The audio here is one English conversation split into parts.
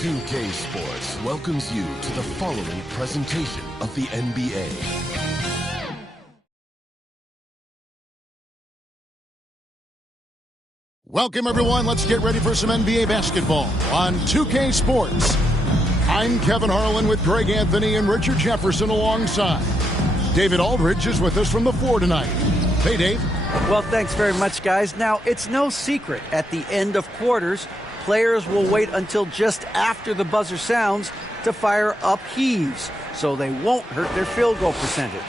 2K Sports welcomes you to the following presentation of the NBA. Welcome, everyone. Let's get ready for some NBA basketball on 2K Sports. I'm Kevin Harlan with Greg Anthony and Richard Jefferson alongside. David Aldridge is with us from the floor tonight. Hey, Dave. Well, thanks very much, guys. Now, it's no secret at the end of quarters, players will wait until just after the buzzer sounds to fire up heaves, so they won't hurt their field goal percentage.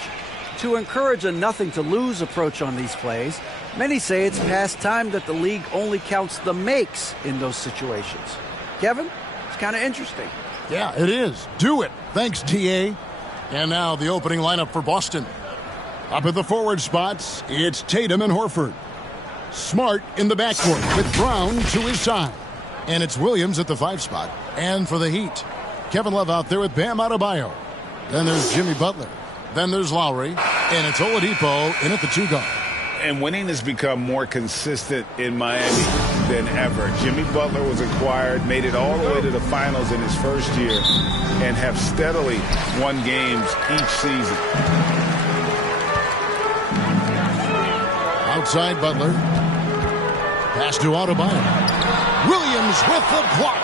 To encourage a nothing-to-lose approach on these plays, many say it's past time that the league only counts the makes in those situations. Kevin, it's kind of interesting. Yeah, it is. Do it. Thanks, TA. And now the opening lineup for Boston. Up at the forward spots, it's Tatum and Horford. Smart in the backcourt with Brown to his side. And it's Williams at the 5 spot. And for the Heat, Kevin Love out there with Bam Adebayo. Then there's Jimmy Butler. Then there's Lowry. And it's Oladipo in at the 2 guard. And winning has become more consistent in Miami than ever. Jimmy Butler was acquired, made it all the way to the finals in his first year, and have steadily won games each season. Outside Butler. Pass to Adebayo. Williams with the block.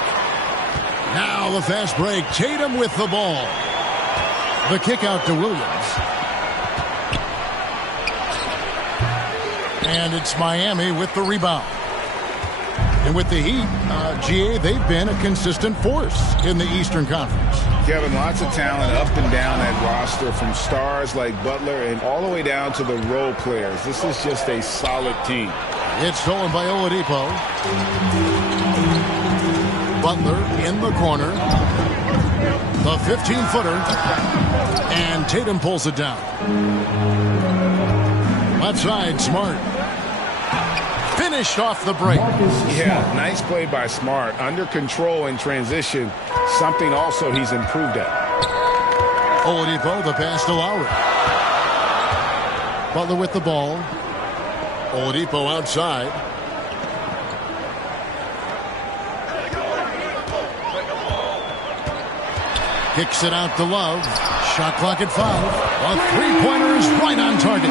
Now the fast break. Tatum with the ball. The kick out to Williams. And it's Miami with the rebound. And with the Heat, GA, they've been a consistent force in the Eastern Conference. Kevin, lots of talent up and down that roster, from stars like Butler and all the way down to the role players. This is just a solid team. It's stolen by Oladipo. Butler in the corner. The 15-footer. And Tatum pulls it down. Left side, Smart. Finished off the break. Yeah, nice play by Smart. Under control in transition, something also he's improved at. Oladipo, the pass to Lowry. Butler with the ball. Oladipo outside. Kicks it out to Love. Shot clock at 5. A three-pointer is right on target.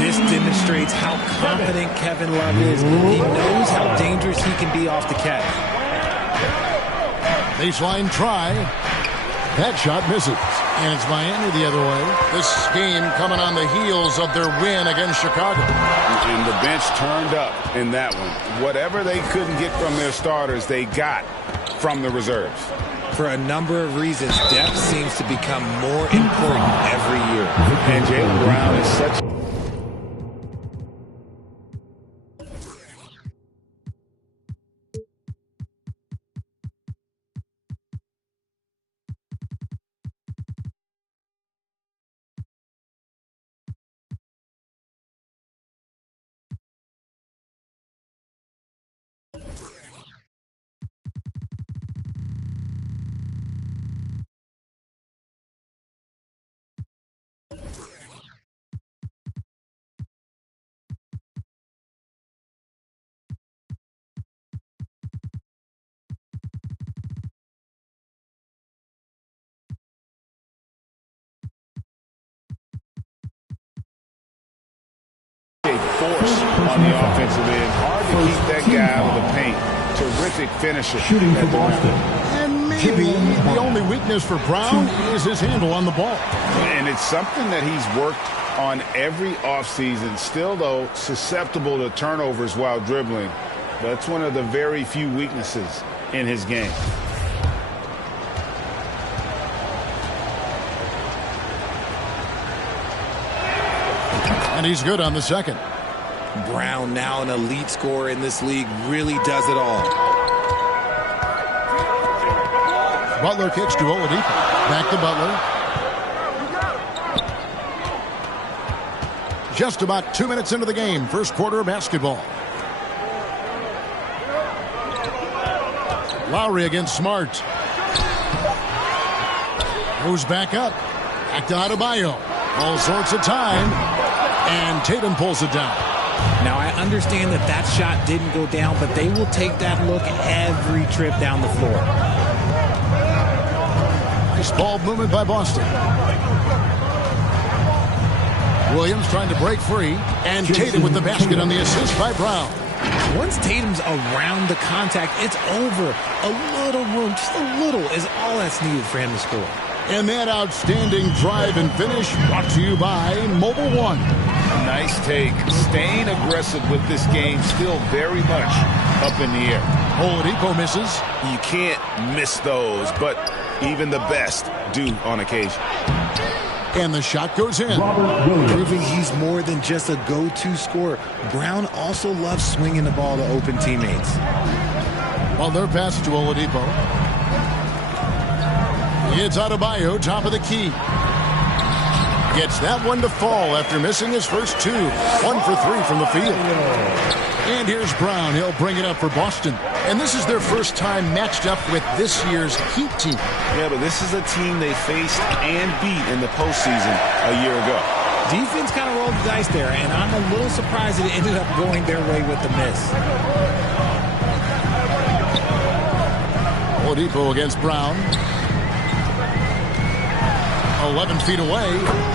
This demonstrates how confident Kevin Love is. He knows how dangerous he can be off the catch. Baseline try. That shot misses. And it's Miami the other way. This game coming on the heels of their win against Chicago. And the bench turned up in that one. Whatever they couldn't get from their starters, they got from the reserves. For a number of reasons, depth seems to become more important every year. And Jaylen Brown is such... force on the offensive end. Hard to keep that guy out of the paint. Terrific finisher. Shooting for Boston. And maybe the only weakness for Brown is his handle on the ball. And it's something that he's worked on every offseason. Still, though, susceptible to turnovers while dribbling. That's one of the very few weaknesses in his game. And he's good on the second. Brown, now an elite scorer in this league, really does it all. Butler kicks to Oladipo. Back to Butler. Just about 2 minutes into the game. First quarter of basketball. Lowry against Smart. Goes back up. Back to Adebayo. All sorts of time. And Tatum pulls it down. Now, I understand that that shot didn't go down, but they will take that look every trip down the floor. Nice ball movement by Boston. Williams trying to break free. And Tatum with the basket on the assist by Brown. Once Tatum's around the contact, it's over. A little room, just a little, is all that's needed for him to score. And that outstanding drive and finish brought to you by Mobile One. Nice take. Staying aggressive with this game, still very much up in the air. Oladipo misses. You can't miss those, but even the best do on occasion. And the shot goes in. Proving he's more than just a go-to scorer. Brown also loves swinging the ball to open teammates. Well, their pass to Oladipo. It's Adebayo, top of the key. Gets that one to fall after missing his first two. 1 for 3 from the field. And here's Brown. He'll bring it up for Boston. And this is their first time matched up with this year's Heat team. Yeah, but this is a team they faced and beat in the postseason a year ago. Defense kind of rolled the dice there, and I'm a little surprised that it ended up going their way with the miss. Oladipo against Brown. 11 feet away,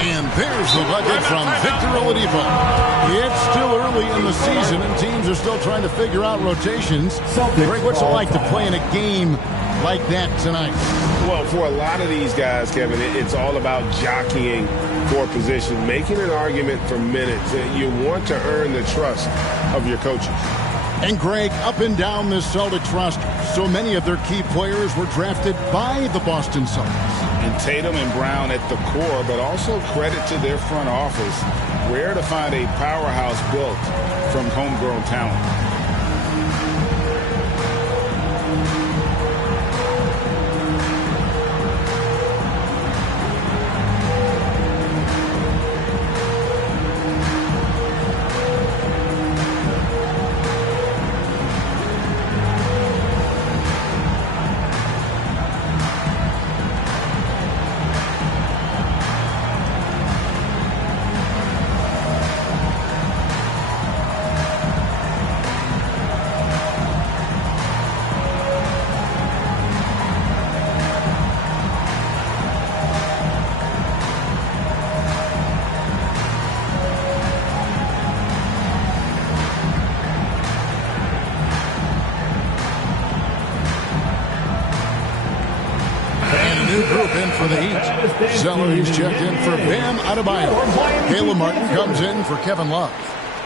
and there's the bucket from Victor Oladipo. It's still early in the season, and teams are still trying to figure out rotations. Greg, what's it like to play in a game like that tonight? Well, for a lot of these guys, Kevin, it's all about jockeying for position, making an argument for minutes. You want to earn the trust of your coaches. And Greg, up and down this Celtics roster, so many of their key players were drafted by the Boston Celtics. And Tatum and Brown at the core, but also credit to their front office. Rare to find a powerhouse built from homegrown talent. For the Heat. Zeller, he's checked in for Bam Adebayo. Caleb Martin comes in for Kevin Love.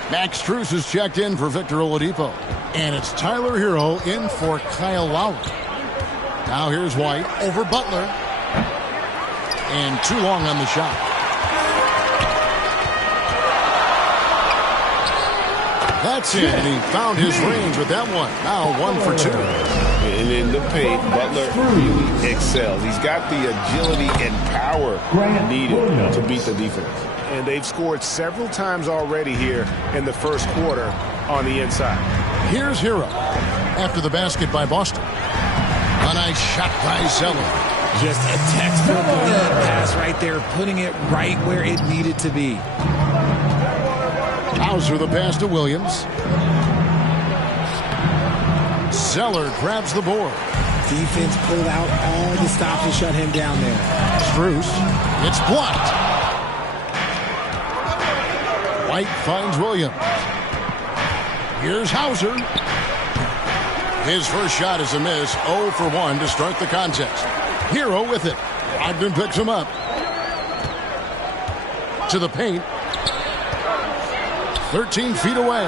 Max Strus is checked in for Victor Oladipo. And it's Tyler Hero in for Kyle Lowry. Now here's White over Butler. And too long on the shot. That's it, and he found his range with that one. Now 1 for 2. And in the paint, Butler really excels. He's got the agility and power needed to beat the defense. And they've scored several times already here in the first quarter on the inside. Here's Hero after the basket by Boston. A nice shot by Zeller. Just a textbook lead pass right there, putting it right where it needed to be. Hauser the pass to Williams. Zeller grabs the board. Defense pulled out all the stops to shut him down there. Strus. It's blocked. White finds Williams. Here's Hauser. His first shot is a miss. 0 for 1 to start the contest. Hero with it. Ogden picks him up. To the paint. 13 feet away.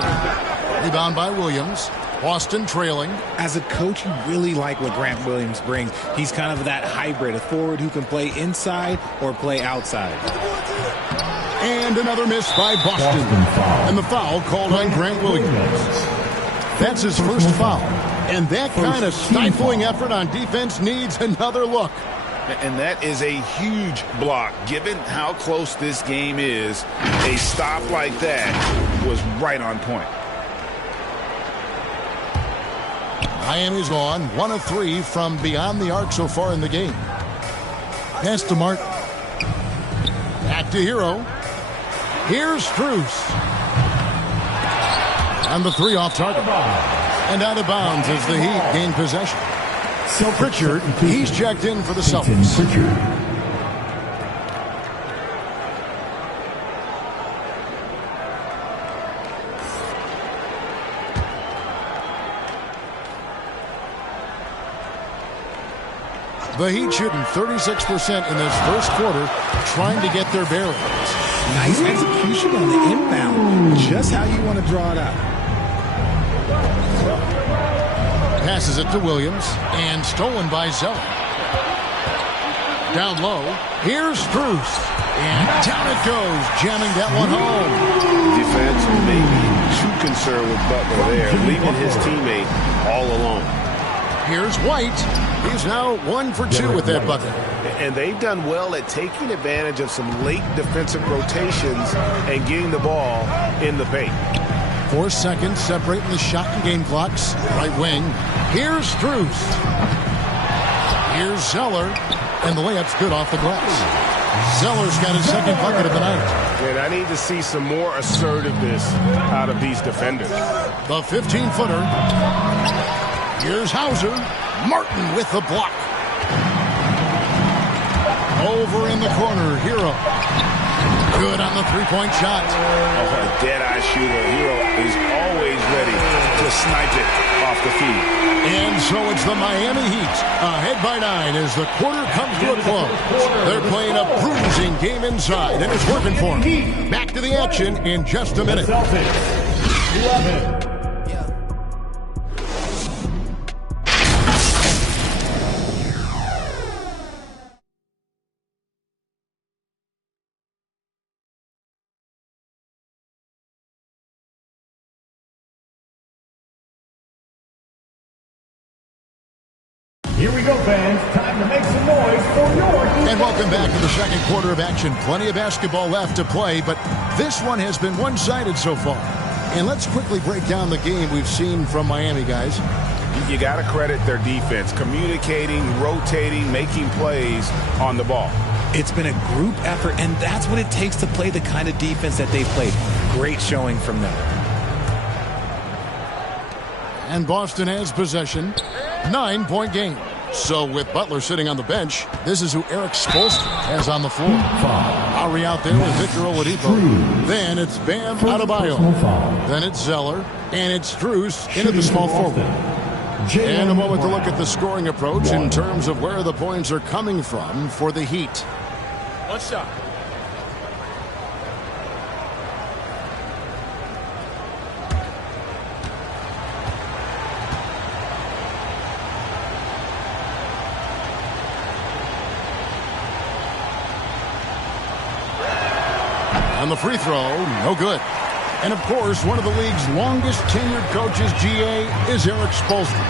Rebound by Williams. Boston trailing. As a coach, you really like what Grant Williams brings. He's kind of that hybrid, a forward who can play inside or play outside. And another miss by Boston. And the foul called on Grant Williams. That's his first foul. And that kind of stifling effort on defense needs another look. And that is a huge block. Given how close this game is, a stop like that was right on point. Miami's on 1 of 3 from beyond the arc so far in the game. Pass to Martin. Back to Hero. Here's Strus. And the 3 off target. And out of bounds as the Heat gain possession. Pritchard, he's checked in for the Celtics. The Heat shooting 36% in this first quarter, trying to get their bearings. Nice execution on the inbound. Just how you want to draw it out. Passes it to Williams, and stolen by Zeller. Down low, here's Strus, and down it goes, jamming that one home. Defense may be too concerned with Butler there, leaving his teammate all alone. Here's White. He's now 1 for 2 with that bucket. And they've done well at taking advantage of some late defensive rotations and getting the ball in the paint. 4 seconds separating the shot and game clocks. Right wing. Here's Strus. Here's Zeller. And the layup's good off the glass. Zeller's got his second bucket of the night. And I need to see some more assertiveness out of these defenders. The 15-footer. Here's Hauser. Martin with the block. Over in the corner, Hero. Good on the three-point shot. Oh, a dead-eye shooter. Hero is always ready to snipe it off the feed. And so it's the Miami Heat, ahead by 9 as the quarter comes to a close. They're playing a bruising game inside, and it's working for them. Back to the action in just a minute. 11. Here we go, fans. Time to make some noise for your... And welcome back to the second quarter of action. Plenty of basketball left to play, but this one has been one-sided so far. And let's quickly break down the game we've seen from Miami, guys. You got to credit their defense, communicating, rotating, making plays on the ball. It's been a group effort, and that's what it takes to play the kind of defense that they've played. Great showing from them. And Boston has possession. 9-point game. So with Butler sitting on the bench, this is who Eric Spoelstra has on the floor. Lowry out there with Victor Oladipo. Then it's Bam Adebayo. Then it's Zeller. And it's Strus into the small forward. And a moment to look at the scoring approach in terms of where the points are coming from for the Heat. One shot. On the free throw, no good. And of course, one of the league's longest tenured coaches, GA, is Eric Spoelstra.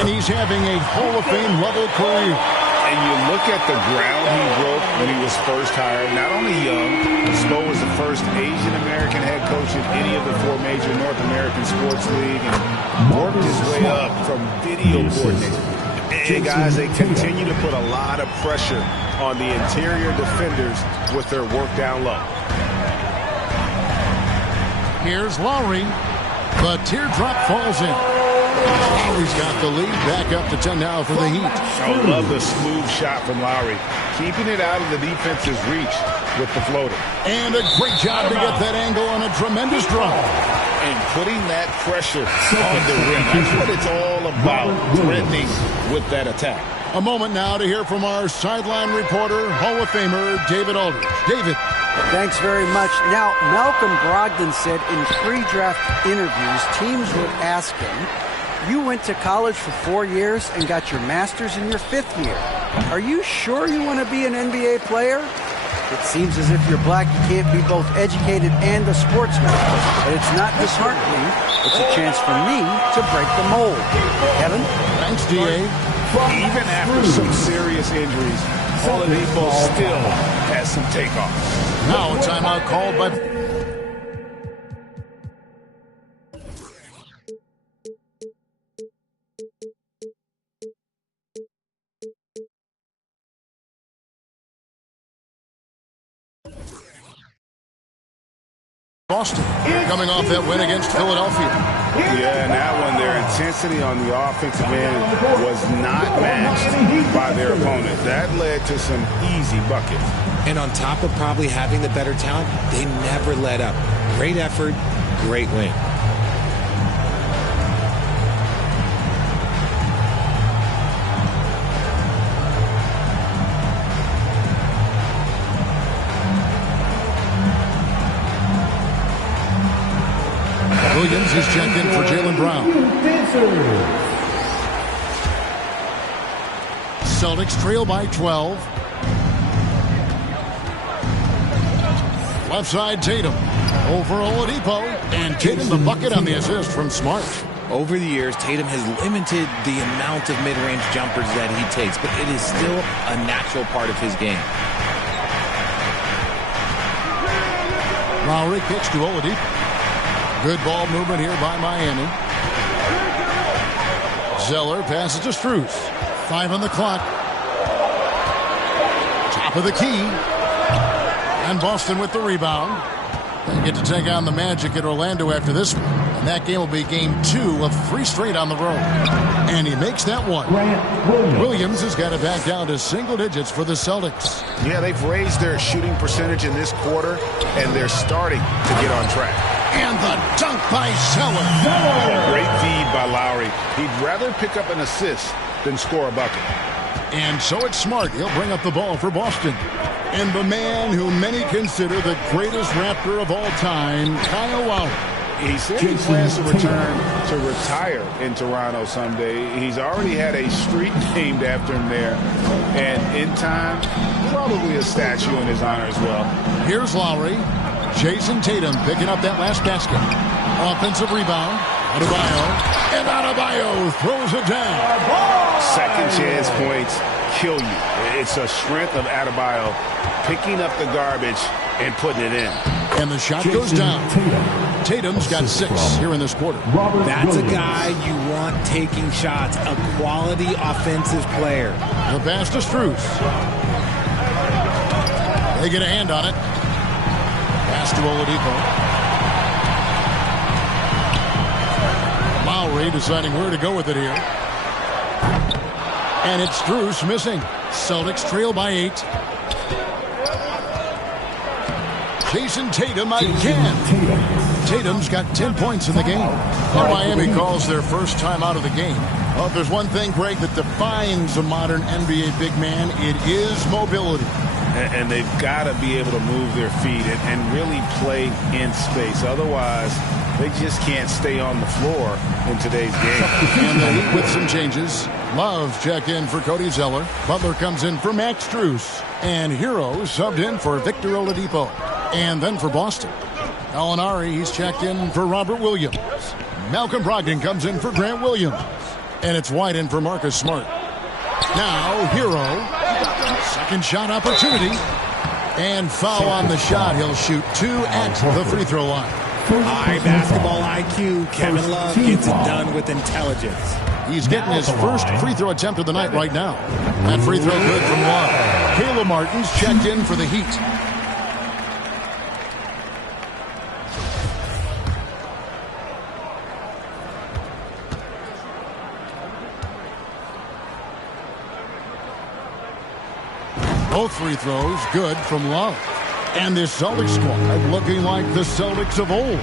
And he's having a Hall of Fame level career. And you look at the ground he broke when he was first hired. Not only young, Spo was the first Asian American head coach in any of the 4 major North American sports league, and worked his way up from video coordinator. And guys, they continue to put a lot of pressure on the interior defenders with their work down low. Here's Lowry. The teardrop falls in. Lowry's got the lead, back up to 10 now for the Heat. I love the smooth shot from Lowry, keeping it out of the defense's reach with the floater. And a great job to get that angle on a tremendous drive. And putting that pressure on the rim. That's what it's all about, threatening with that attack. A moment now to hear from our sideline reporter, Hall of Famer David Aldridge. David. Thanks very much. Now, Malcolm Brogdon said in pre-draft interviews, teams would ask him, you went to college for 4 years and got your master's in your 5th year. Are you sure you want to be an NBA player? It seems as if you're black, you can't be both educated and a sportsman. But it's not disheartening. It's a chance for me to break the mold. Kevin? Thanks, DA. Even after some serious injuries, Oladipo still has some takeoff. Now a timeout called by... Boston, coming off that win against Philadelphia. Yeah, and that one, their intensity on the offensive end was not matched by their opponent. That led to some easy buckets. And on top of probably having the better talent, they never let up. Great effort, great win. Williams is checked in for Jaylen Brown. Celtics trail by 12. Left side Tatum. Over Oladipo. And Tatum the bucket on the assist from Smart. Over the years, Tatum has limited the amount of mid-range jumpers that he takes, but it is still a natural part of his game. Lowry kicks to Oladipo. Good ball movement here by Miami. Zeller passes to Strus. 5 on the clock. Top of the key. And Boston with the rebound. They get to take on the Magic at Orlando after this one. And that game will be game 2 of 3 straight on the road. And he makes that one. Williams has got it back down to single digits for the Celtics. Yeah, they've raised their shooting percentage in this quarter, and they're starting to get on track. And the dunk by Zeller. Great feed by Lowry. He'd rather pick up an assist than score a bucket. And so it's Smart. He'll bring up the ball for Boston. And the man who many consider the greatest Raptor of all time, Kyle Lowry. He said he plans to return to retire in Toronto someday. He's already had a street named after him there. And in time, probably a statue in his honor as well. Here's Lowry. Jason Tatum picking up that last basket. Offensive rebound. Adebayo. And Adebayo throws it down. Second chance points kill you. It's a strength of Adebayo picking up the garbage and putting it in. And the shot goes down. Tatum's got 6 here in this quarter. That's a guy you want taking shots, a quality offensive player. The pass to Strus. They get a hand on it. Pass to Oladipo. Lowry deciding where to go with it here. And it's Strus missing. Celtics trail by 8. Jason Tatum again. Tatum's got 10 points in the game. Well, Miami calls their first time out of the game. Well, if there's one thing, Greg, that defines a modern NBA big man, it is mobility. And they've got to be able to move their feet and really play in space. Otherwise, they just can't stay on the floor in today's game. And the Heat with some changes. Love check in for Cody Zeller. Butler comes in for Max Strus. And Hero subbed in for Victor Oladipo. And then for Boston, Gallinari, he's checked in for Robert Williams. Malcolm Brogdon comes in for Grant Williams. And it's White in for Marcus Smart. Now, Hero. Second shot opportunity. And foul on the shot. He'll shoot 2 at the free throw line. High basketball IQ. Kevin Love gets it done with intelligence. He's getting his first free throw attempt of the night right now. That free throw good from Love. Caleb Martin's checked in for the Heat. Both free throws good from Love. And this Celtics squad looking like the Celtics of old.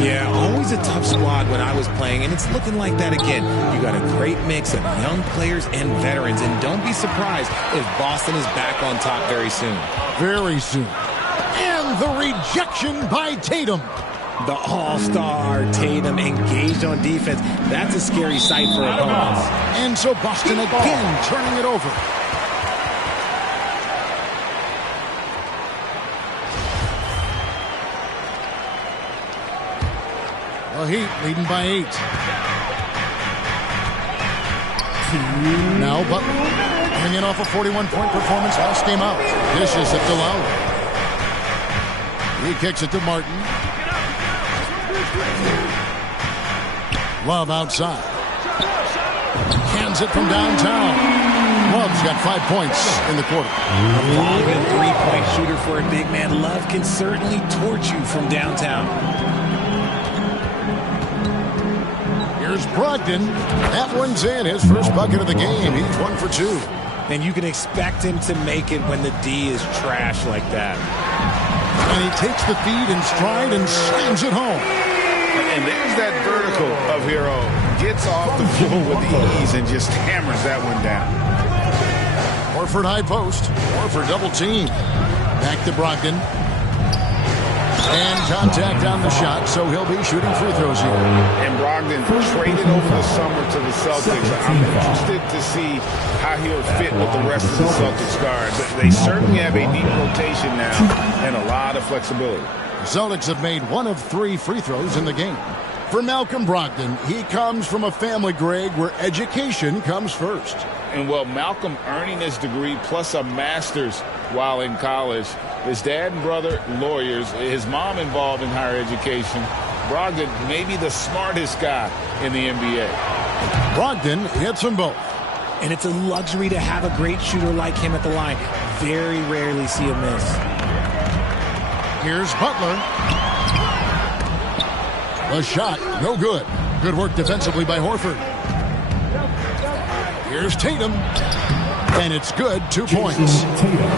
Yeah, always a tough squad when I was playing, and it's looking like that again. You got a great mix of young players and veterans, and don't be surprised if Boston is back on top very soon. Very soon. And the rejection by Tatum. The all-star Tatum engaged on defense. That's a scary sight for opponents. And so Boston again turning it over. The Heat leading by 8. Now Butler coming in off a 41-point performance last game out. Dishes it to Lowry. He kicks it to Martin. Love outside. Hands it from downtown. Love's got 5 points in the quarter. A volume three-point shooter for a big man. Love can certainly torch you from downtown. Here's Brogdon. That one's in. His first bucket of the game. He's 1 for 2. And you can expect him to make it when the D is trash like that. And he takes the feed in stride and slams it home. And there's that vertical of Hero. Gets off the floor with ease and just hammers that one down. Horford high post. Horford double team. Back to Brogdon. And contact on the shot, so he'll be shooting free throws here. And Brogdon traded over the summer to the Celtics. I'm interested to see how he'll fit with the rest of the Celtics guards. They certainly have a deep rotation now and a lot of flexibility. Celtics have made 1 of 3 free throws in the game. For Malcolm Brogdon, he comes from a family, Greg, where education comes first. And, well, Malcolm earning his degree plus a master's while in college. His dad and brother, lawyers. His mom involved in higher education. Brogdon, maybe the smartest guy in the NBA. Brogdon hits them both. And it's a luxury to have a great shooter like him at the line. Very rarely see a miss. Here's Butler. The shot, no good. Good work defensively by Horford. Here's Tatum. And it's good, 2 points.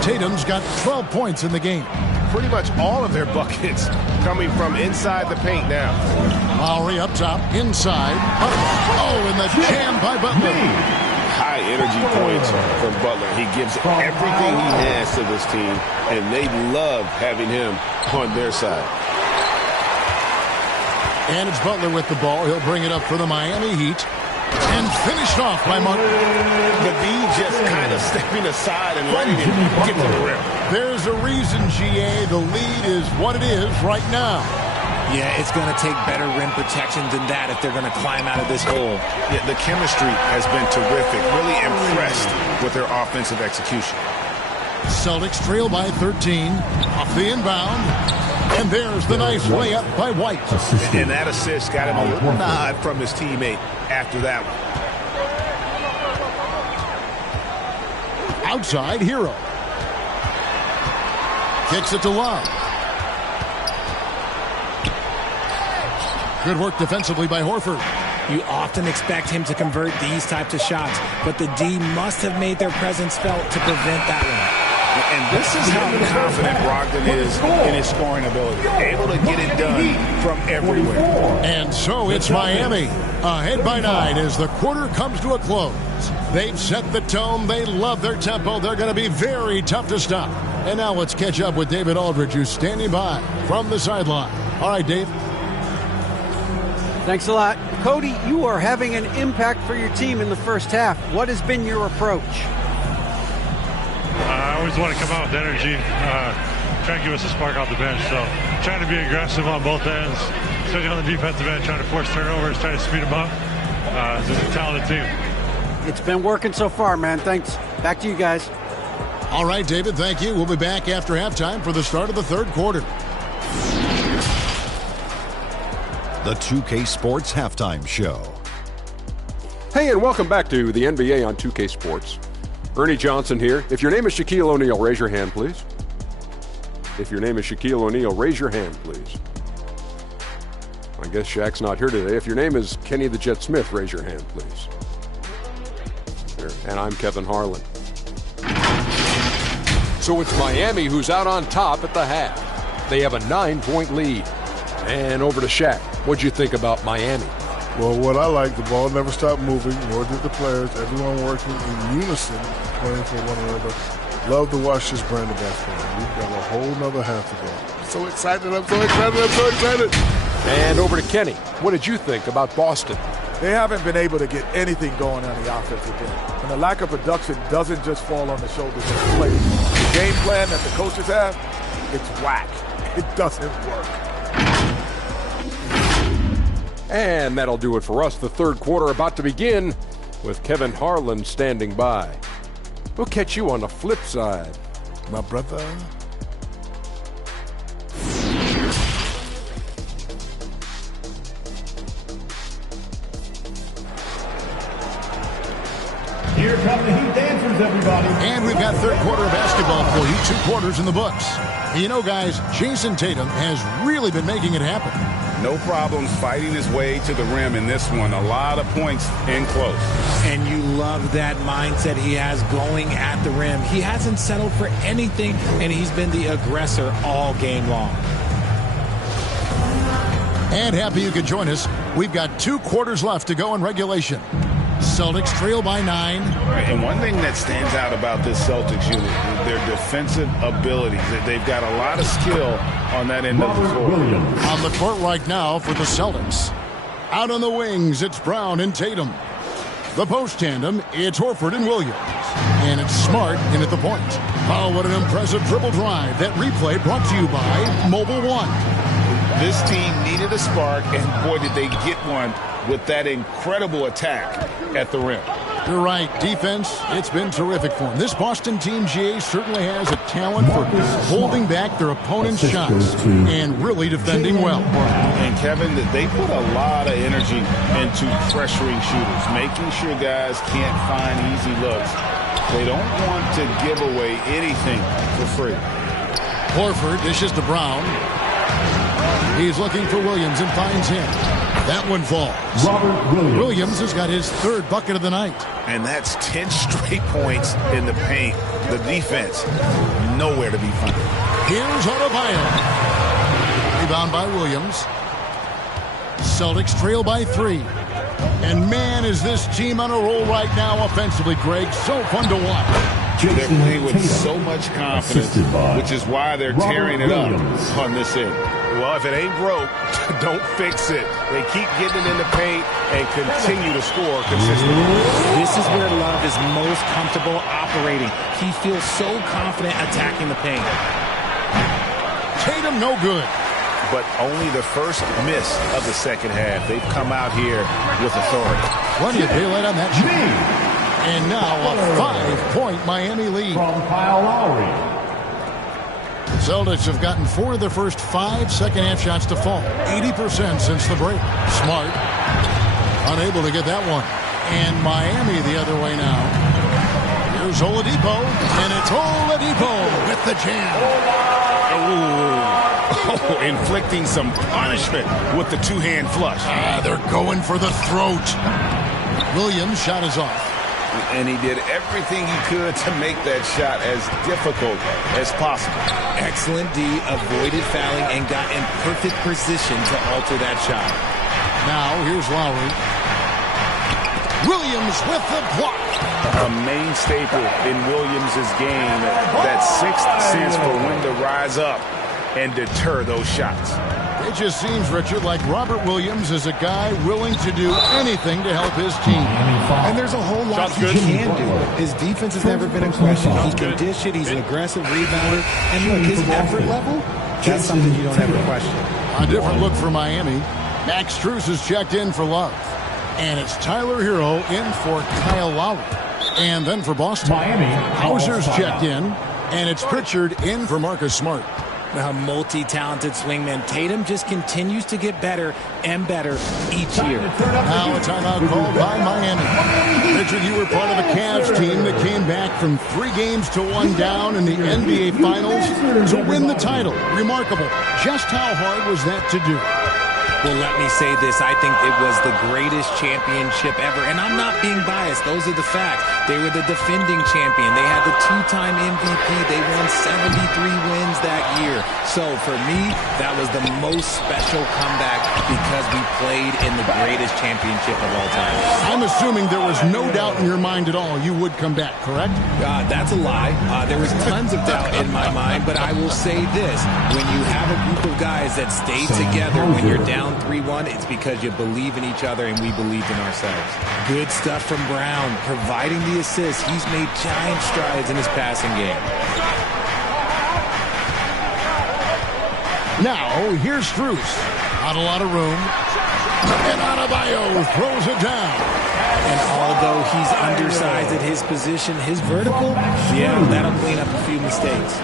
Tatum's got 12 points in the game. Pretty much all of their buckets coming from inside the paint now. Lowry up top, inside. Oh, and the jam by Butler. High energy points from Butler. He gives everything he has to this team, and they love having him on their side. And it's Butler with the ball. He'll bring it up for the Miami Heat. And finished off by Martin. The D just kind of stepping aside and letting him get to the rim. There's a reason, GA. The lead is what it is right now. Yeah, it's going to take better rim protection than that if they're going to climb out of this hole. Yeah, the chemistry has been terrific. Really impressed with their offensive execution. Celtics trail by 13. Off the inbound. And there's the nice layup by White. And that assist got him a little nod from his teammate after that one. Outside, Hero. Kicks it to Love. Good work defensively by Horford. You often expect him to convert these types of shots, but the D must have made their presence felt to prevent that one. And this is how confident Brogdon is in his scoring ability. Able to get it done from everywhere. And so it's Miami ahead by 9 as the quarter comes to a close. They've set the tone. They love their tempo. They're going to be very tough to stop. And now let's catch up with David Aldridge, who's standing by from the sideline. All right, Dave. Thanks a lot. Cody, you are having an impact for your team in the first half. What has been your approach? I always want to come out with energy, try and give us a spark off the bench. So trying to be aggressive on both ends, especially on the defensive end, trying to force turnovers, trying to speed them up. It's just a talented team. It's been working so far, man. Thanks. Back to you guys. All right, David, thank you. We'll be back after halftime for the start of the third quarter. The 2K Sports Halftime Show. Hey, and welcome back to the NBA on 2K Sports. Ernie Johnson here. If your name is Shaquille O'Neal, raise your hand, please. If your name is Shaquille O'Neal, raise your hand, please. I guess Shaq's not here today. If your name is Kenny the Jet Smith, raise your hand, please. There. And I'm Kevin Harlan. So it's Miami who's out on top at the half. They have a 9-point lead. And over to Shaq. What'd you think about Miami? Well, what I like, the ball never stopped moving, nor did the players. Everyone working in unison, playing for one another. Love to watch this brand of basketball. We've got a whole nother half to go. I'm so excited, I'm so excited, I'm so excited. And over to Kenny. What did you think about Boston? They haven't been able to get anything going on the offensive end. And the lack of production doesn't just fall on the shoulders of the players. The game plan that the coaches have, it's whack. It doesn't work. And that'll do it for us. The third quarter about to begin with Kevin Harlan standing by. We'll catch you on the flip side, my brother. Here come the Heat dancers, everybody. And we've got third quarter of basketball for you. 2 quarters in the books. You know, guys, Jason Tatum has really been making it happen. No problems fighting his way to the rim in this one. A lot of points in close. And you love that mindset he has going at the rim. He hasn't settled for anything, and he's been the aggressor all game long. And happy you could join us. We've got 2 quarters left to go in regulation. Celtics trail by 9. And one thing that stands out about this Celtics unit is their defensive abilities. They've got a lot of skill on that end of the floor. On the court right now for the Celtics. Out on the wings, it's Brown and Tatum. The post tandem, it's Horford and Williams. And it's Smart in at the point. Oh, what an impressive dribble drive. That replay brought to you by Mobile One. This team needed a spark, and boy, did they get one with that incredible attack at the rim. You're right. Defense, it's been terrific for them. This Boston team, GA, certainly has a talent for holding back their opponent's shots and really defending well. And, Kevin, they put a lot of energy into pressuring shooters, making sure guys can't find easy looks. They don't want to give away anything for free. Horford dishes to Brown. He's looking for Williams and finds him. That one falls. Williams has got his 3rd bucket of the night. And that's 10 straight points in the paint. The defense, nowhere to be found. Here's Adebayo. Rebound by Williams. Celtics trail by 3. And man, is this team on a roll right now offensively, Greg. So fun to watch. They're playing with so much confidence, which is why they're tearing it up on this end. Well, if it ain't broke, don't fix it. They keep getting it in the paint and continue to score consistently. This is where Love is most comfortable operating. He feels so confident attacking the paint. Tatum no good. But only the first miss of the second half. They've come out here with authority. Plenty of daylight on that shot. And now a 5-point Miami lead. From Kyle Lowry. The Celtics have gotten 4 of their first 5 second-half shots to fall. 80% since the break. Smart. Unable to get that one. And Miami the other way now. Here's Oladipo. And it's Oladipo with the jam. Oh, inflicting some punishment with the 2-hand flush. They're going for the throat. Williams' shot is off. And he did everything he could to make that shot as difficult as possible. Excellent D, avoided fouling and got in perfect position to alter that shot. Now here's Lowry. Williams with the block. A main staple in Williams' game, that 6th sense for when to rise up and deter those shots. It just seems, Richard, like Robert Williams is a guy willing to do anything to help his team. And there's a whole lot he can do. His defense has never been in question. He can dish it. He's an aggressive rebounder. And look, his effort level, that's something you don't ever question. A different look for Miami. Max Strus is checked in for Love. And it's Tyler Hero in for Kyle Lowry. And then for Boston, Hauser's checked in. And it's Pritchard in for Marcus Smart. A multi-talented swingman. Tatum just continues to get better and better each year. Now a timeout called by Miami. Richard, you were part of the Cavs team that came back from 3 games to 1 down in the NBA Finals to win the title. Remarkable. Just how hard was that to do? Well, let me say this. I think it was the greatest championship ever. And I'm not being biased. Those are the facts. They were the defending champion. They had the 2-time MVP. They won 73 wins that year. So for me, that was the most special comeback because we played in the greatest championship of all time. I'm assuming there was no doubt in your mind at all you would come back, correct? That's a lie. There was tons of doubt in my mind, but I will say this. When you have a group of guys that stay together when you're down 3-1, it's because you believe in each other and we believed in ourselves. Good stuff from Brown, providing the assist. He's made giant strides in his passing game. Now, here's Strus. Not a lot of room. And Adebayo throws it down. And although he's undersized at his position, his vertical, that'll clean up a few mistakes.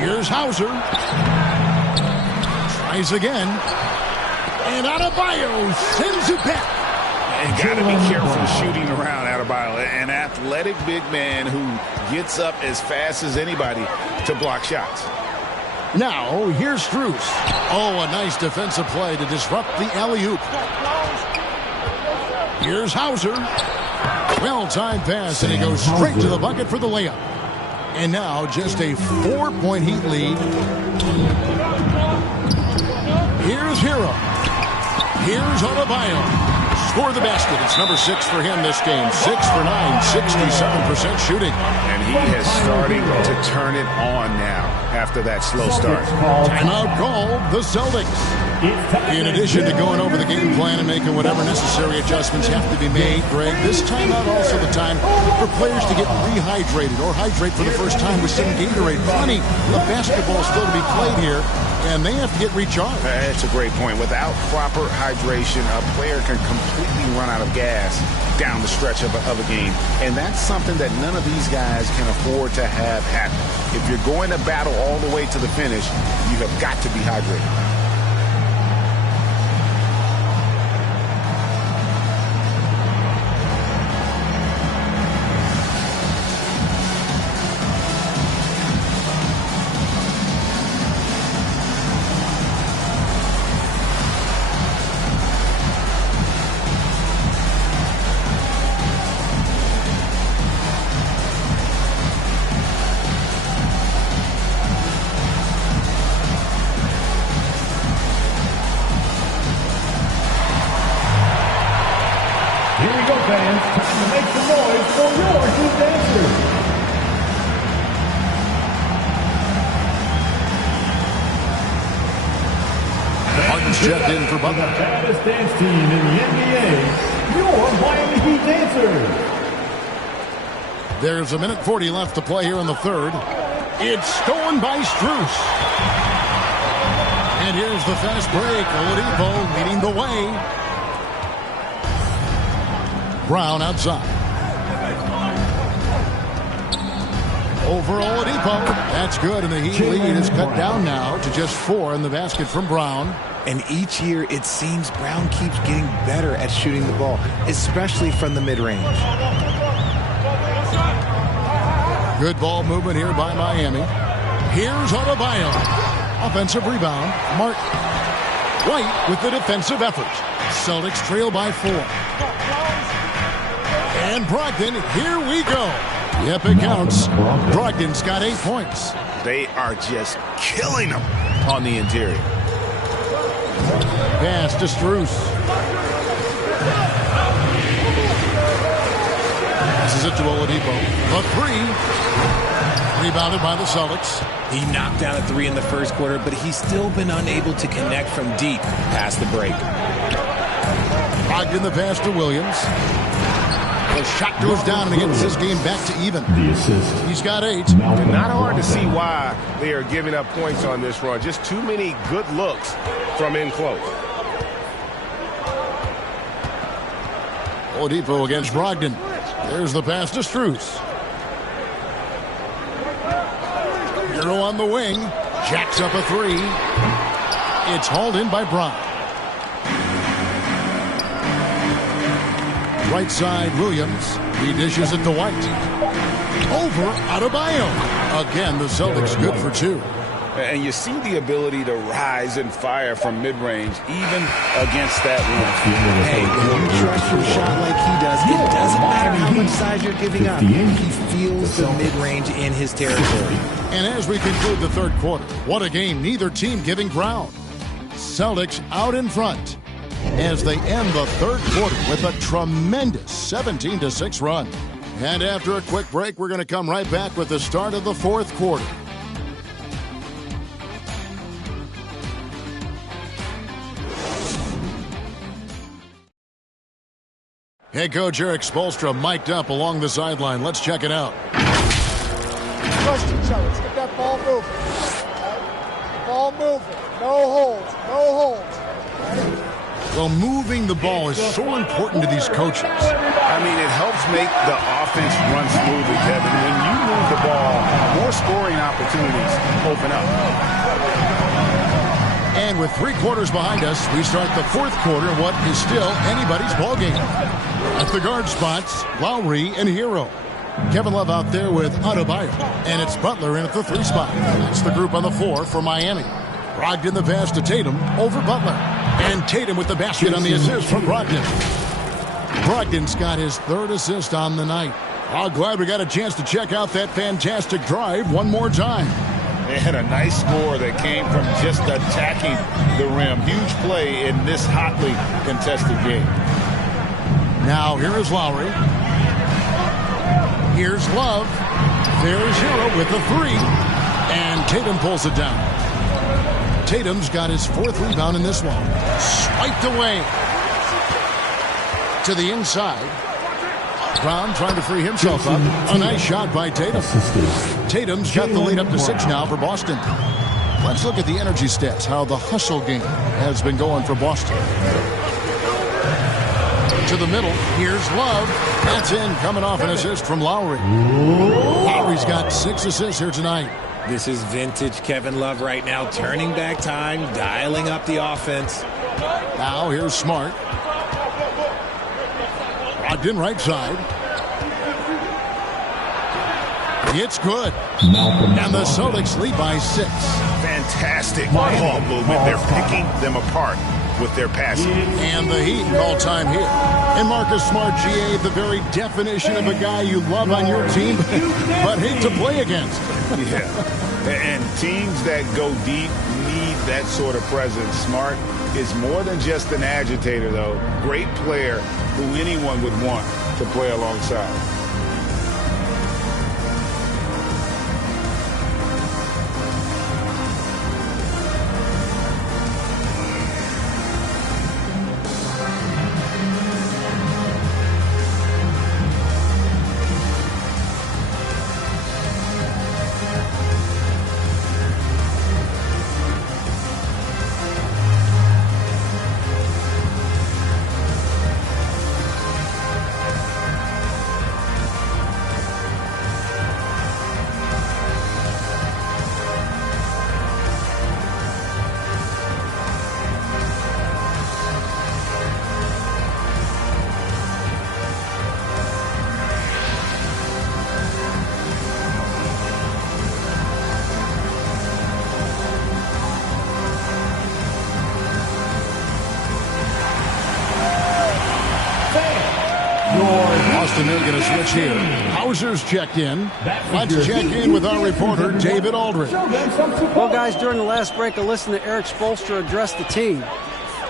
Here's Hauser. Tries again. And Adebayo sends it back. And got to be careful shooting around Adebayo. An athletic big man who gets up as fast as anybody to block shots. Now, here's Strus. Oh, a nice defensive play to disrupt the alley-oop. Here's Hauser. Well-timed pass, and he goes straight to the bucket for the layup. And now, just a 4-point Heat lead. Here's Hero. Here's Adebayo. Score the basket. It's number 6 for him this game. 6 for 9, 67% shooting. And he is starting to turn it on now after that slow start. Timeout called the Celtics. In addition to going over the game plan and making whatever necessary adjustments have to be made, Greg, this timeout also the time for players to get rehydrated or hydrate for the first time with some Gatorade. Plenty of basketball still to be played here, and they have to get recharged. That's a great point. Without proper hydration, a player can completely run out of gas down the stretch of a game. And that's something that none of these guys can afford to have happen. If you're going to battle all the way to the finish, you have got to be hydrated. Checked in for Butler. The baddest dance team in the NBA, your Miami Heat dancers. There's 1:40 left to play here in the third. It's stolen by Strus. And here's the fast break. Oladipo leading the way. Brown outside. Over Oladipo. That's good, and the Heat lead is cut down now to just 4 in the basket from Brown. And each year, it seems Brown keeps getting better at shooting the ball, especially from the mid-range. Good ball movement here by Miami. Here's Adebayo. Offensive rebound. Martin. White with the defensive effort. Celtics trail by 4. And Brogdon, here we go. Yep, it counts. Brogdon's got 8 points. They are just killing them on the interior. Pass to Strus. Passes it to Oladipo. A 3. Rebounded by the Celtics. He knocked down a 3 in the first quarter, but he's still been unable to connect from deep past the break. Brogdon the pass to Williams. The shot goes down and he gets this game back to even. The assist. He's got 8. And not hard to see why they are giving up points on this run. Just too many good looks from in close. Oladipo against Brogdon. There's the pass to Strus. Hero on the wing. Jacks up a 3. It's hauled in by Brown. Right side, Williams. He dishes it to White. Over Adebayo. Again, the Celtics good for 2. And you see the ability to rise and fire from mid-range, even against that run. Hey, when you trust your shot like he does, it doesn't matter how much size you're giving up. He feels the mid-range in his territory. And as we conclude the third quarter, what a game, neither team giving ground. Celtics out in front as they end the third quarter with a tremendous 17-6 run. And after a quick break, we're going to come right back with the start of the fourth quarter. Head coach Eric Spoelstra mic'd up along the sideline. Let's check it out. Trust each other. Let's get that ball moving. Ball moving. No holds. No holds. Well, moving the ball is so important to these coaches. I mean, it helps make the offense run smoothly, Kevin. When you move the ball, more scoring opportunities open up. And with 3 quarters behind us, we start the 4th quarter in what is still anybody's ballgame. At the guard spots, Lowry and Hero. Kevin Love out there with Adebayo. And it's Butler in at the 3 spot. That's the group on the 4 for Miami. Brogdon the pass to Tatum over Butler. And Tatum with the basket on the assist from Brogdon. Brogdon's got his 3rd assist on the night. Oh, glad we got a chance to check out that fantastic drive one more time. They had a nice score that came from just attacking the rim. Huge play in this hotly contested game. Now here is Lowry. Here's Love. There's Hero with the 3. And Tatum pulls it down. Tatum's got his 4th rebound in this one. Swiped away. To the inside. Brown trying to free himself up. A nice shot by Tatum. Tatum's got the lead up to 6 now for Boston. Let's look at the energy stats, how the hustle game has been going for Boston. To the middle, here's Love. That's in, coming off an assist from Lowry. Lowry's got 6 assists here tonight. This is vintage Kevin Love right now, turning back time, dialing up the offense. Now here's Smart. Brogdon right side. It's good. And the Celtics lead by 6. Fantastic ball movement. They're picking them apart with their passing. And the Heat call time here. And Marcus Smart, GA, the very definition of a guy you love on your team, but hate to play against. Yeah. And teams that go deep need that sort of presence. Smart is more than just an agitator, though. Great player who anyone would want to play alongside. Boston are going to switch here. Hauser's checked in. Let's check in with our reporter, David Aldridge. Well, guys, during the last break, I listened to Eric Spoelstra address the team.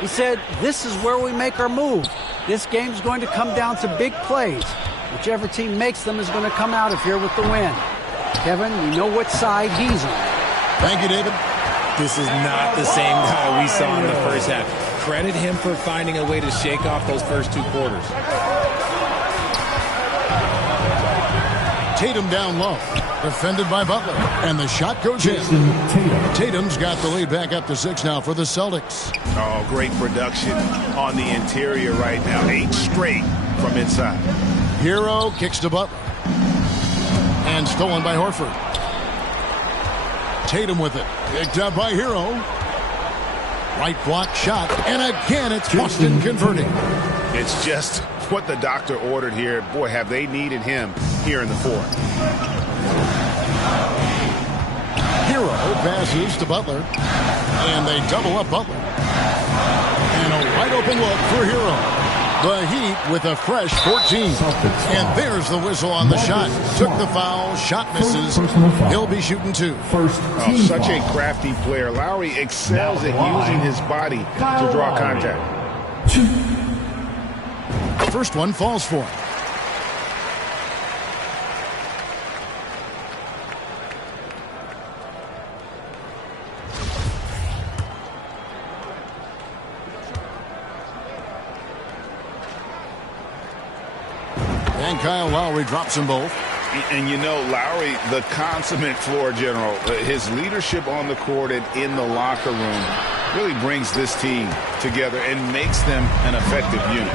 He said, this is where we make our move. This game's going to come down to big plays. Whichever team makes them is going to come out of here with the win. Kevin, you know what side he's on. Thank you, David. This is not the same guy we saw in the first half. Credit him for finding a way to shake off those first 2 quarters. Tatum down low. Defended by Butler. And the shot goes in. Tatum's got the lead back up to 6 now for the Celtics. Oh, great production on the interior right now. 8 straight from inside. Hero kicks to Butler. And stolen by Horford. Tatum with it. Picked up by Hero. Right block shot. And again, it's Boston converting. It's just what the doctor ordered here. Boy, have they needed him here in the 4th. Hero passes to Butler. And they double up Butler. And a wide open look for Hero. The Heat with a fresh 14. And there's the whistle on the shot. Took the foul. Shot misses. He'll be shooting 2. Oh, such a crafty player. Lowry excels at using his body to draw contact. First one falls for him. And Kyle Lowry drops them both. And you know, Lowry, the consummate floor general, his leadership on the court and in the locker room really brings this team together and makes them an effective unit.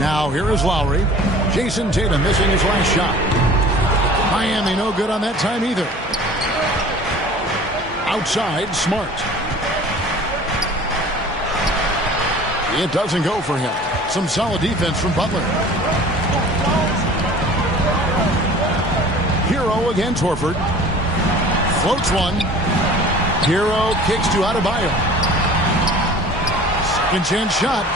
Now here is Lowry. Jason Tatum missing his last shot. Miami no good on that time either. Outside, Smart. It doesn't go for him. Some solid defense from Butler. Hero against Horford. Floats one. Hero kicks to Adebayo. Second chance shot.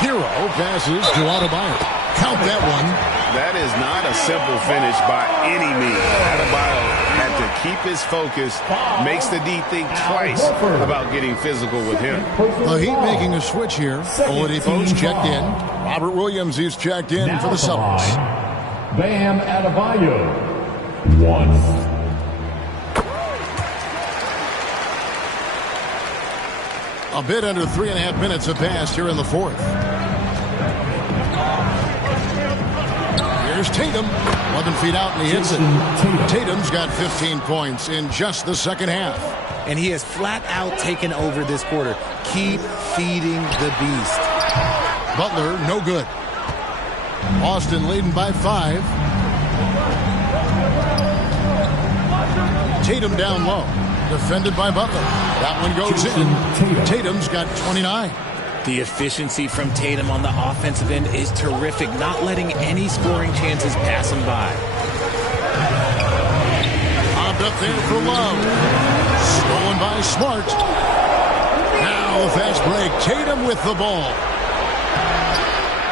Hero passes to Adebayo. Count that one. That is not a simple finish by any means. Adebayo had to keep his focus, makes the D think twice about getting physical with him. The Heat making a switch here. Oladipo's checked in. Robert Williams is checked in for the Celtics. Bam Adebayo. 1. A bit under 3.5 minutes have passed here in the fourth. Here's Tatum. 11 feet out and he hits it. Tatum's got 15 points in just the second half. And he has flat out taken over this quarter. Keep feeding the beast. Butler, no good. Boston leading by 5. Tatum down low. Defended by Butler. That one goes in. Tatum's got 29. The efficiency from Tatum on the offensive end is terrific, not letting any scoring chances pass him by. Popped up there for Love. Stolen by Smart. Now the fast break. Tatum with the ball.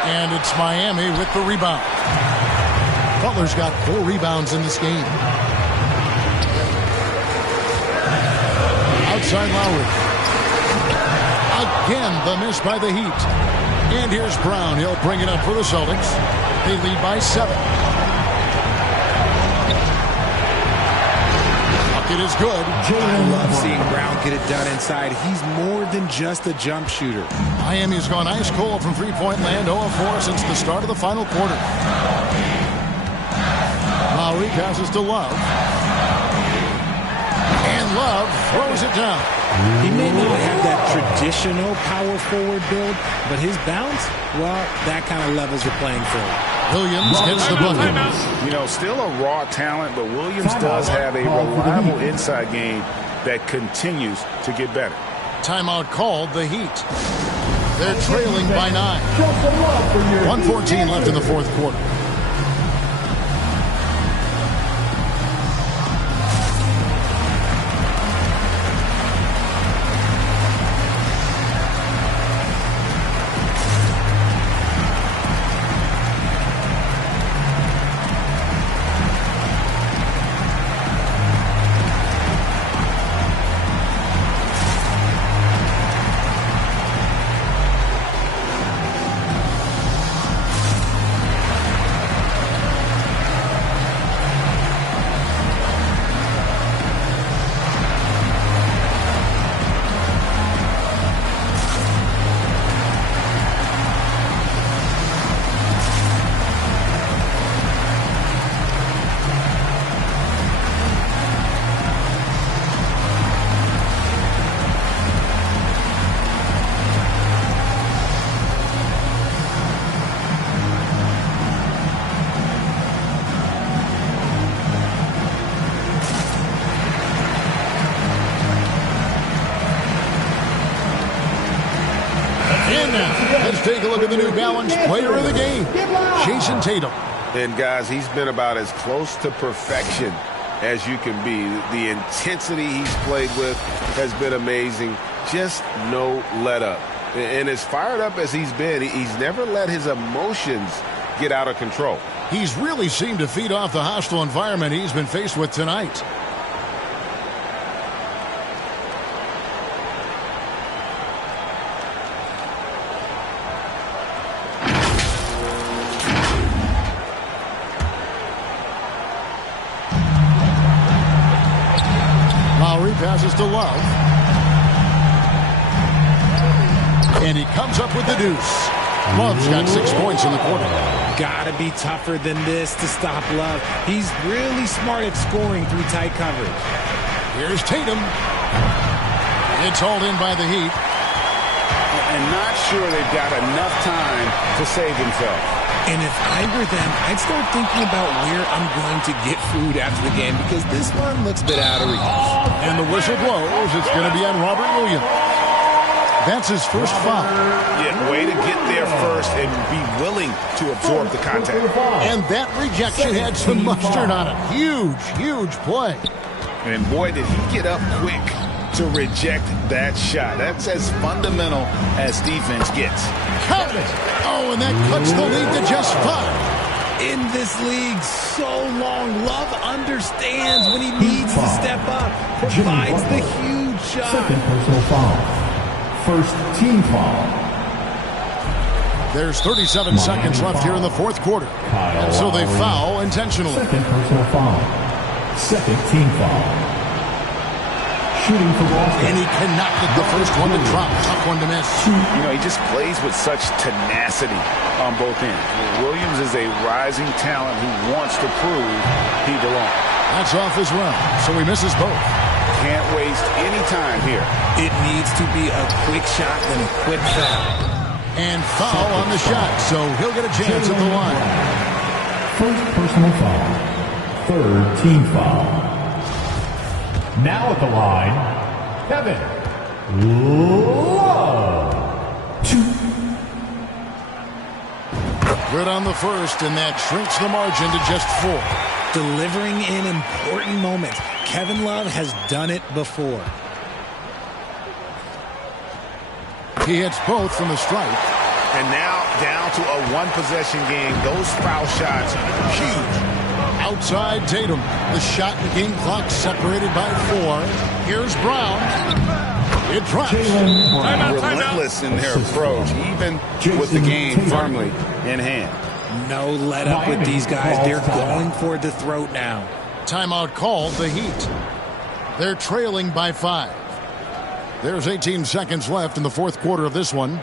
And it's Miami with the rebound. Butler's got 4 rebounds in this game. Outside Lowry. Again, the miss by the Heat. And here's Brown. He'll bring it up for the Celtics. They lead by 7. Bucket is good. I love seeing Brown get it done inside. He's more than just a jump shooter. Miami's gone ice cold from three-point land, 0-4 since the start of the final quarter. Lowry passes to Love. And Love throws it down. He may not have that traditional power forward build, but his bounce, well, that kind of levels the playing field. Williams gets the bucket. You know, still a raw talent, but Williams does have a reliable inside game that continues to get better. Timeout called, the Heat. They're trailing by 9. 1:14 left in the fourth quarter. Let's take a look at the New Balance player of the game, Jason Tatum. And, guys, he's been about as close to perfection as you can be. The intensity he's played with has been amazing. Just no let-up. And as fired up as he's been, he's never let his emotions get out of control. He's really seemed to feed off the hostile environment he's been faced with tonight. Lowry passes to Love. And he comes up with the deuce. Love's got 6 points in the quarter. Gotta be tougher than this to stop Love. He's really smart at scoring through tight coverage. Here's Tatum. It's hauled in by the Heat. And not sure they've got enough time to save themselves. And if I were them, I'd start thinking about where I'm going to get food after the game, because this one looks a bit out of reach. And the whistle blows. It's going to be on Robert Williams. That's his first foul. Yeah, way to get there first and be willing to absorb the contact. And that rejection had some mustard on it. Huge, huge play. And boy, did he get up quick to reject that shot. That's as fundamental as defense gets. Count it. Oh, and that cuts the lead to just 5. In this league so long, Love understands when he needs to step up, provides the huge shot. Second personal foul. First team foul. There's 37 seconds left here in the fourth quarter. And so they foul intentionally. Second personal foul. Second team foul. Shooting for Boston. And he cannot get the first one to drop. Tough one to miss. You know, he just plays with such tenacity on both ends. Williams is a rising talent who wants to prove he belongs. That's off as well, so he misses both. Can't waste any time here. It needs to be a quick shot and a quick foul. And foul on the shot, so he'll get a chance at the line. First personal foul. Third team foul. Now at the line, Kevin Love. 2. Good on the first, and that shrinks the margin to just 4. Delivering in important moments. Kevin Love has done it before. He hits both from the stripe. And now down to a one-possession game. Those foul shots, huge. Outside Tatum. The shot and game clock separated by 4. Here's Brown. It drops. Relentless in their approach, even with the game firmly in hand. No let up with these guys. They're going for the throat now. Timeout called, the Heat. They're trailing by 5. There's 18 seconds left in the fourth quarter of this one.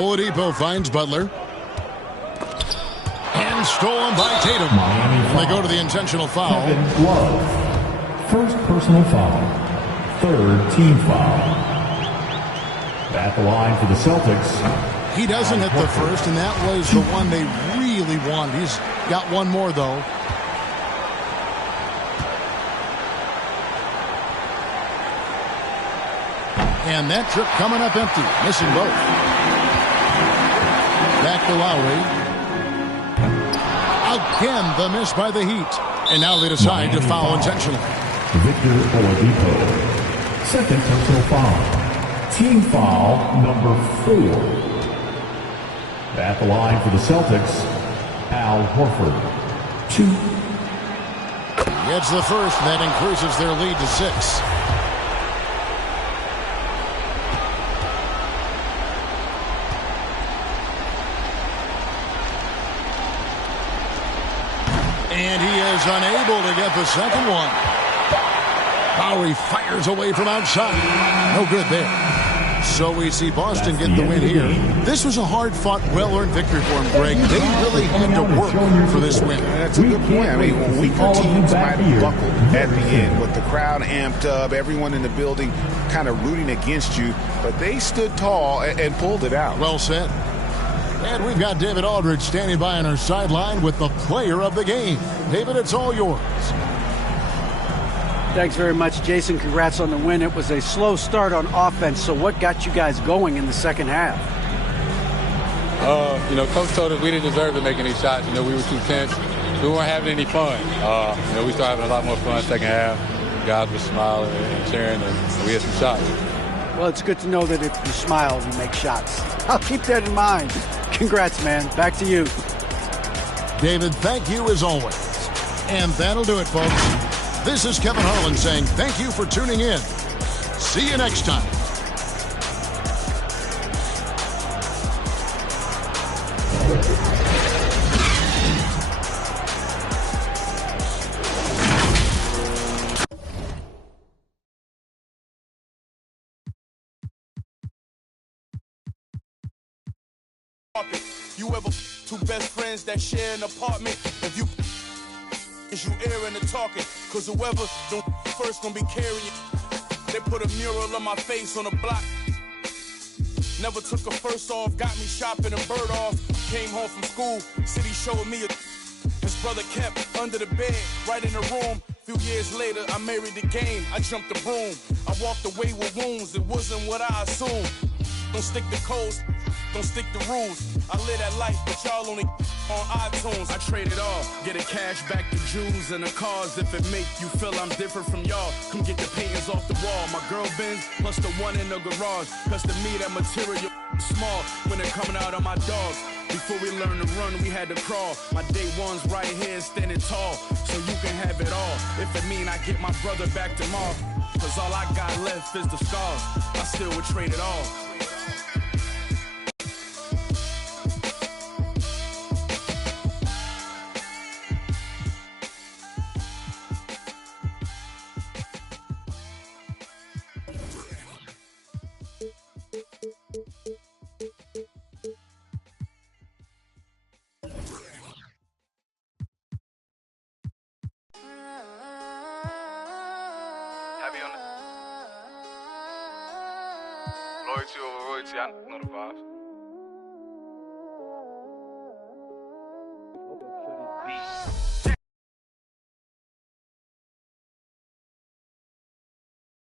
Oladipo finds Butler. And stolen by Tatum. They go to the intentional foul. Kevin Love. First personal foul. Third team foul. At the line for the Celtics. He doesn't hit the first, and that was the one they really wanted. He's got one more, though. And that trip coming up empty. Missing both. Back to Lowry. Again, the miss by the Heat. And now they decide to foul intentionally. Victor Oladipo. Second personal foul. Team foul number 4. At the line for the Celtics, Al Horford. 2. Gets the first, and that increases their lead to 6. And he is unable to get the second one. Lowry fires away from outside. No good there. So we see Boston get the win here. This was a hard-fought, well-earned victory for them, Greg. They really had to work for this win. That's a good point. I mean, weaker teams might buckle at the end, but the crowd amped up, everyone in the building kind of rooting against you, but they stood tall and pulled it out. Well said. And we've got David Aldridge standing by on our sideline with the player of the game. David, it's all yours. Thanks very much, Jason. Congrats on the win. It was a slow start on offense, so what got you guys going in the second half? Coach told us we didn't deserve to make any shots. We were too tense. We weren't having any fun. We started having a lot more fun second half. Guys were smiling and cheering, and we had some shots. Well, it's good to know that if you smile, you make shots. I'll keep that in mind. Congrats, man. Back to you. David, thank you as always. And that'll do it, folks. This is Kevin Harlan saying thank you for tuning in. See you next time. You ever two best friends that share an apartment? If you is you airing and talking, cause whoever don't first gonna be carrying. They put a mural on my face on the block. Never took a first off, got me shopping and bird off. Came home from school, city showed me his brother kept under the bed, right in the room. Few years later, I married the game, I jumped the broom. I walked away with wounds, it wasn't what I assumed. Don't stick to codes, don't stick to rules. I live that life, but y'all only on iTunes. I trade it all, get a cash back to Jews and the cars. If it make you feel I'm different from y'all, come get the paintings off the wall. My girl Benz plus the one in the garage. Cause to me that material small when they're coming out of my dogs. Before we learned to run, we had to crawl. My day one's right here standing tall, so you can have it all. If it mean I get my brother back tomorrow, cause all I got left is the scars. I still would trade it all. Loyalty over royalty, I know the vibes.